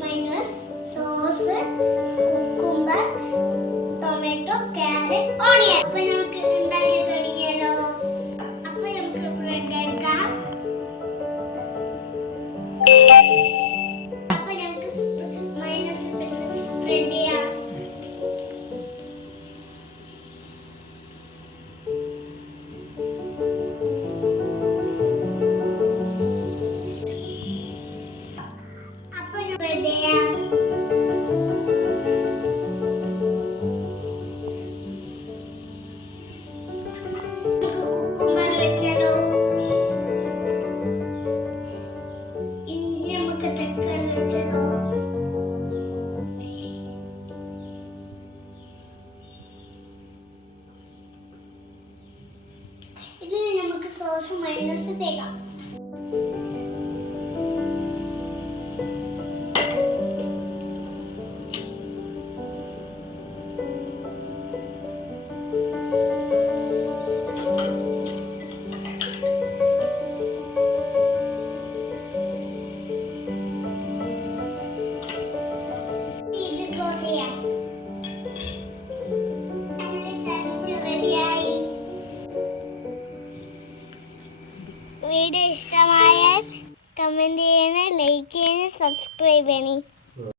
Minus sauce cucumber tomato carrot onion. അപ്പൊ നമുക്ക് ഉണ്ടാക്കി തുടങ്ങിയാലോ. അപ്പൊ നമുക്ക് ബ്രെഡ് എടുക്കാം. അപ്പൊ നമുക്ക് മൈനസ് സ്പ്രെഡ് ചെയ്യാം. അപ്പൊ സ്പ്രെഡ് ചെയ്യാം. ഇതിൽ നമുക്ക് സോസ് മൈനസ് തേക്കാം. ഇത് ക്ലോസ് ചെയ്യാം. വീഡിയോ ഇഷ്ടമായാൽ കമൻറ്റ് ചെയ്യണേ, ലൈക്ക് ചെയ്യണേ, സബ്സ്ക്രൈബ് ചെയ്യണേ.